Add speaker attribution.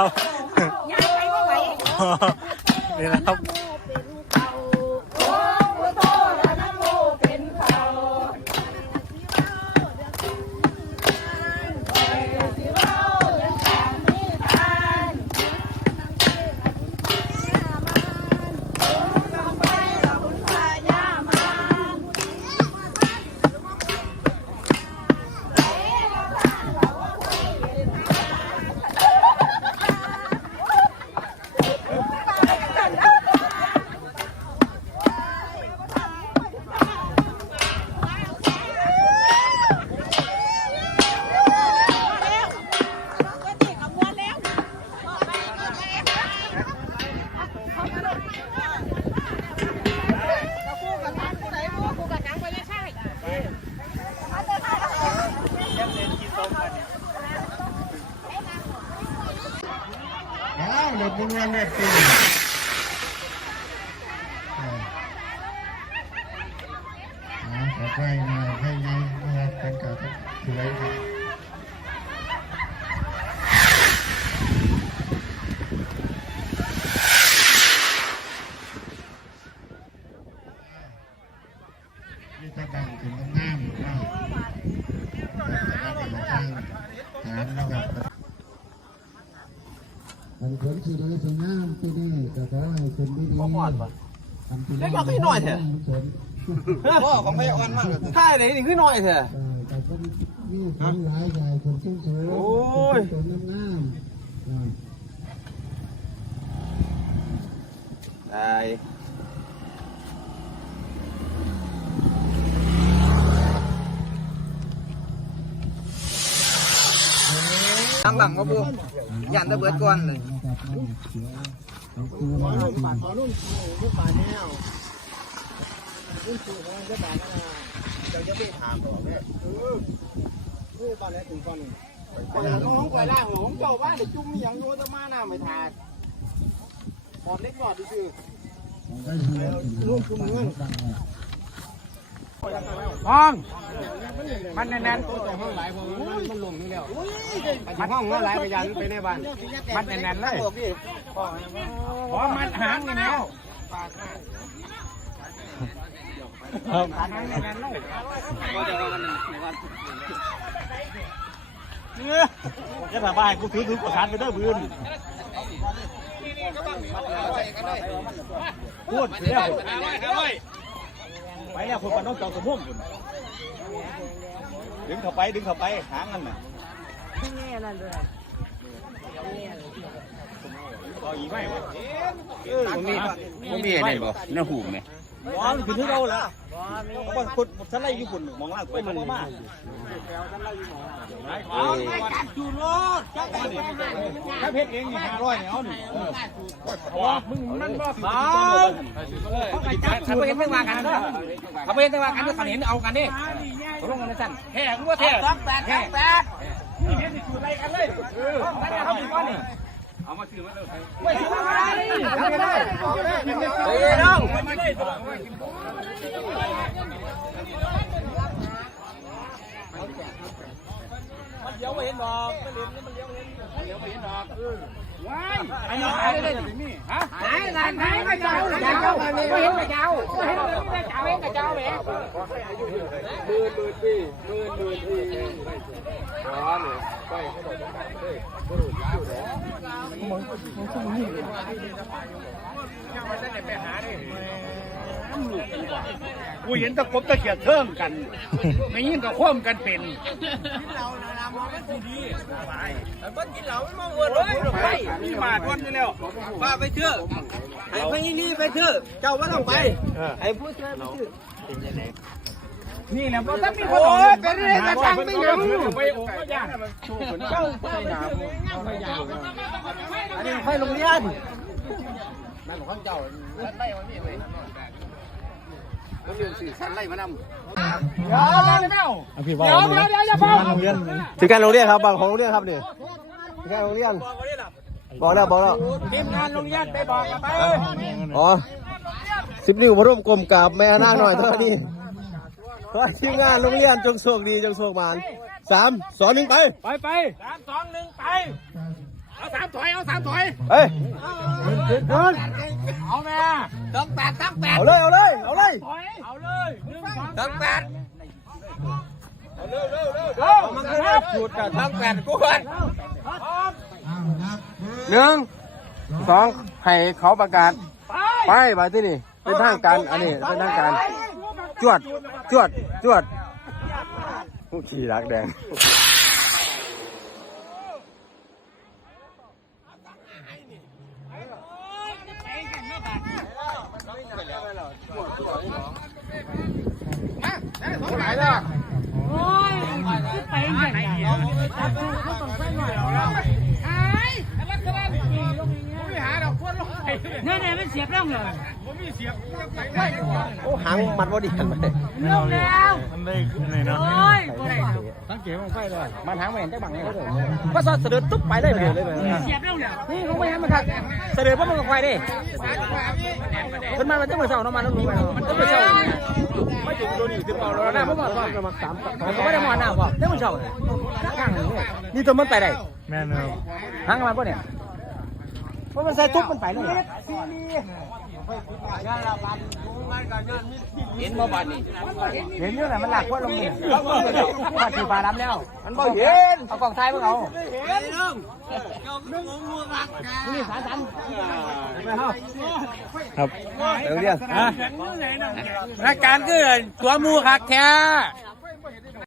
Speaker 1: ครับ
Speaker 2: ย้ายไปไม่ไหว
Speaker 1: นี่นะครับ
Speaker 3: เด็กเป็นวันเด็กจริงอ่าขอไปมาให้ไงมาเป็นกับถื อไว้ครับนี่จะดังถึงน้ำๆว่าฐานนะครับมันผลสีได้สวยงามที่นี่ก็ขอให้เป็นดีๆทำที่นี่บอกให้หน่อยเถอะผล
Speaker 4: พ่อของแม่อ่อนมากเลยใช่ไหนนี่คือน้อยเถอะ
Speaker 3: แต่ก็นี่ผลหลายใหญ่ผลสูงสูง
Speaker 4: โอ้ย
Speaker 3: ผลงามๆอ่า
Speaker 4: ได้ ตั้งหลังก็บูยันตะเบิดก่อนหนึ่ง
Speaker 5: น้องไปล่างหลงเจ้าบ้านจุ่มย่างโยตมาหน้าไม่ทาดปอดเล็กหลอดซื่อ
Speaker 3: ลูกคุณเงิน
Speaker 5: ห้องมันแน่นๆตัวห้องหลายพอมันมันลงนี่แล้วมันห้องว่าหลายไปยันไปในบ้านมันแน่นๆเลยพอมันหางนี่แล้ว
Speaker 1: ครับ
Speaker 5: หางแน่นๆเลย
Speaker 1: จะถามว่าให้กูถือถือประสานไปเด้อบืนพูดเสียไป แล้วคนปานน้องจอกสมมุมคุณดึงเข้าไปดึงเข้าไปหางนั่นน่ะเอาอีกไหมวะเออ
Speaker 4: ผมมีผมมีอะไรบ่น้าหูไหม
Speaker 1: อ๋อมันคือที่เราล้วเพราะว่าคนฉันไล่ญี่ปุ่นมองล่างไปมันมากเอาไปกัดจูโรดจ้าไปถ้าเพชรเองนี่ห้าร้อยเนี่ยเอาหนึ่งมึงมันบ้าบ้า
Speaker 4: เขาไปเห็นไม่ว่ากันเด้อเขาไปเห็นไม่ว่ากันเด้อเขาเห็นเอากันดิเขาลงกันในสั้นแท้กูว่าแท้แปดแปด
Speaker 1: นี่เห็นสิจูอะไรกันเลย
Speaker 4: เขาเป็นก้อนนี่
Speaker 1: เอามาซื้อมาเลย
Speaker 4: ไม่ใช่อะไรไม่ได้เฮ้ยน้อง
Speaker 1: มันเลี้ยวไม่เห็นดอกมันเลี้ยวมันเลี้ยวเลี้ยวไม่เห็นดอกว้าย
Speaker 4: ไอ้น้องหายเลยนี่ฮะหายหายหายกระเจ้ากระเจ้าไม่เห็นกระเจ้าไม่เห็นก ระเจ้าเห็นกระเจ้าแหม
Speaker 5: มือมือพี่มือมือพี่ร้อนเลย ไปเขาบอกว่าเฮ้ยบรุษอยู่แล้ว
Speaker 1: กูเห็นตะกบตะเกียบเทิงกัน ไม่ยิ่งกับคว่ำกันเป็น
Speaker 4: ต้นกินเหล้าไม่มองเวิร์ดเลยไป
Speaker 1: นี่มาทวนอยู่แล้ว
Speaker 4: ป้าไปเชื่อไอ้พญนี่ไปเชื่อเจ้าว่าต้องไปไอ้ผู้เชื่อไปเชื่อ
Speaker 1: นี่แหละเพราะถ้ามีคน
Speaker 4: โอ้ยเป็นเรื่องกระชังไม่ยัง
Speaker 1: ไปโอ้ก็ยากเจ้าไปหนา
Speaker 4: อันนี้ค่อยโรงเรียน
Speaker 1: พี่บอกเจ้า
Speaker 4: ไม่ไม่ไม่
Speaker 1: ดี๋ยวเดี๋ยวอย่าฟังโรงเรียน
Speaker 4: ถึงการโรงเรียนครับบางของโรงเรียนครับนี่ถึงการโรงเรียนบอกแล้วบอกแล้ว
Speaker 1: ทีมงานโรงเรียนไปบอกกันไป
Speaker 4: อ๋อสิบนิ้วมาร่วมกลมกับแม่นางหน่อยเท่านี้ขอให้ทีมงานโรงเรียนจงโชคดีจงโชคมานสามสองหนึ่งไป
Speaker 1: ไปไปสามสองหนึ่งไปเอา
Speaker 6: สามถอย เอาสามถอย
Speaker 1: เฮ้ย
Speaker 6: เอาแม่
Speaker 7: ต้องแปดต้องแปด
Speaker 1: เอาเลย เอาเลย เอาเลย
Speaker 6: เอาเลย
Speaker 7: ต้องแปด
Speaker 1: มันก็ได้จุดกัน
Speaker 7: ต้องแปดกวน
Speaker 3: อ้าวนับ
Speaker 4: หนึ่งสองให้เขาประกาศ ไปไปที่นี่เป็นทางการอันนี้เป็นทางการ จวดจวดจวดผู้ขี่รักแดง
Speaker 6: ไหนล่ะ
Speaker 7: โอ้ยไปยังไงจับเขาต้องใส่หน่อยไอ้อะไรก็ได้
Speaker 6: ไม่หาดอกคว นลงไป
Speaker 7: เนี่ยเนี่ยมันเสียบแล้วเหรอ
Speaker 6: ผมมีเสียบไปไป
Speaker 4: โอ้หางมันว่าดีกันไหม
Speaker 7: เร็วแล้ว
Speaker 1: มันได้นี่นะ
Speaker 7: โอ้ยบ่ได้
Speaker 1: สังเกตมันไฟเลย
Speaker 5: มันหางไม่เห็นได้บังเลยก็สะเดือดตุ๊บไปเลยไปเลยไป
Speaker 7: เสียบแล้วเหรอ
Speaker 5: นี่เขาไม่ให้มันทักเสด็จพ่อมันก็ควายดิขึ้นมามันจะมาเศร้าน้ำมันแล้วรู้ไหมมันจะมาเศร้าไม่จุดโดนอยู่ที่เปล่าแล้วนะพ่อมาก่อนผมก็ไม่ได้มอหน้าพ่อได้มันเศร้าข้างนี่ตัวมันไปได้
Speaker 1: แม่นครับ
Speaker 5: หางมันป่ะเนี่ย เพราะมันใส่ตุ๊บมันไปเลยเห็นบ่บานนี่เห็นเยอะนะมันหลักว่าลงนี่ว่าถือปลาล้ำแล้วมันบ่เห็นเอากล่องท้ายมึงเอานี่สารสัน
Speaker 1: ครับ
Speaker 4: เดี๋ยวเรียก
Speaker 1: อะ
Speaker 6: รายการคือตัวมูคักแท้
Speaker 1: เ